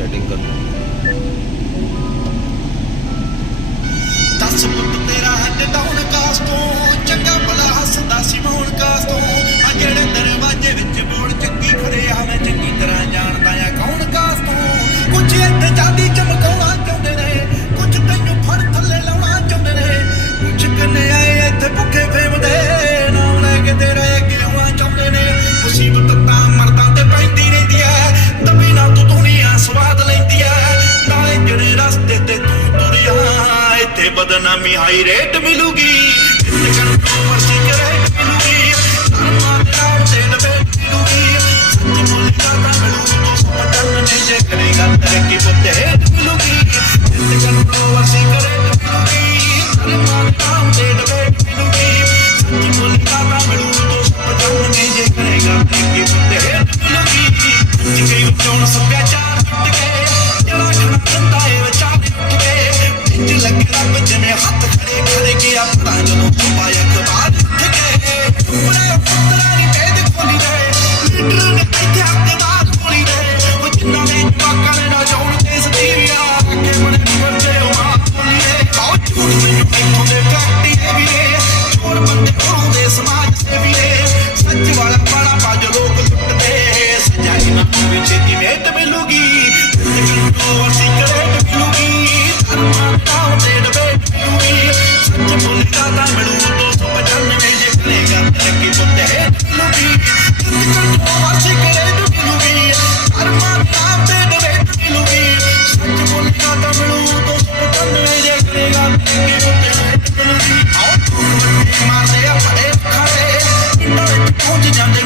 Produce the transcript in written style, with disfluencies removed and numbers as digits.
setting कर दस पुत तेरा हेड डाउन कास तो चंगा भला हसदा सी मौन कास तो आ जेड़े दरवाजे विच बोल चंगी खड़े आ मैं चंगी तरह जानदा आ कौन कास तो कुछ इत्थे चांदी चमकाउणा चाहुंदे ने कुछ तैनूं फड़ थल्ले लाउणा चाहुंदे ने कुछ कन्ने आए इत्थे भुखे फेमदे नाम लैके तेरा अगे आउणा चाहुंदे ने मुसीबत तां मरदां ते पैंदी रहिंदी ऐ तभी ना तूं दुनिया स्वाद लैंदी ऐ नाले जेड़े रस्ते ते तूं तुरिया इत्थे बदनामी हाई रेट मिलूगी इत्थे कंट्रोवर्सी रेट मिलूगी धर्मा दे नाम ते डबेट मिलूगी सच्ची बोली दा तां मिलू तो पटन ने जे करेगा तरक्की बुद्ध हेट मिलूगी इत्थे कंट्रोवर्सी रेट मिलूगी धर्मा दे नाम ते डबेट मिलूगी सच्ची बोली दा तां मिलू तो पटन ने जे करेगा तरक्की बुद्ध हेट मिलूगी जिके उचों सभ्याचार टुट गए जड़ा खड़ा दंदा ए विचार उठ गए इंज लगे रब जिवें हथ खड़े खड़े गया पता जदों पाया अखबार उठ गए बड़े पुत्तरा नी भेद खोली गए लीडर ने इत्थे हकदार खोली गए वो जिन्ना ने जवाकां ने ना जाउण ते सतीरिया अगे बड़े बच्चे मां खोली गए बहुत झूठ मैनूं इत्थों दे फैक्टी दे भी ने चोर बंदे घरों दे समाज सेवी ने सच वाला बड़ा बाज लोग लुटदे सजाई ना विच दी वेट मिलूगी कंट्रोवर्सी रेट मिलूगी धर्मा नाम ते डबेट मिलूगी सच बोली दा तां मिलू 295 जे करेगा तरक्की बुद्ध हेट मिलूगी कंट्रोवर्सी रेट मिलूगी धर्मा नाम ते डबेट मिलूगी सच बोली दा तां मिलू 295 जे करेगा तरक्की बुद्ध हेट मिलूगी आओ मारदे आ बड़े खड़े इंडा विच पहुंच जांदे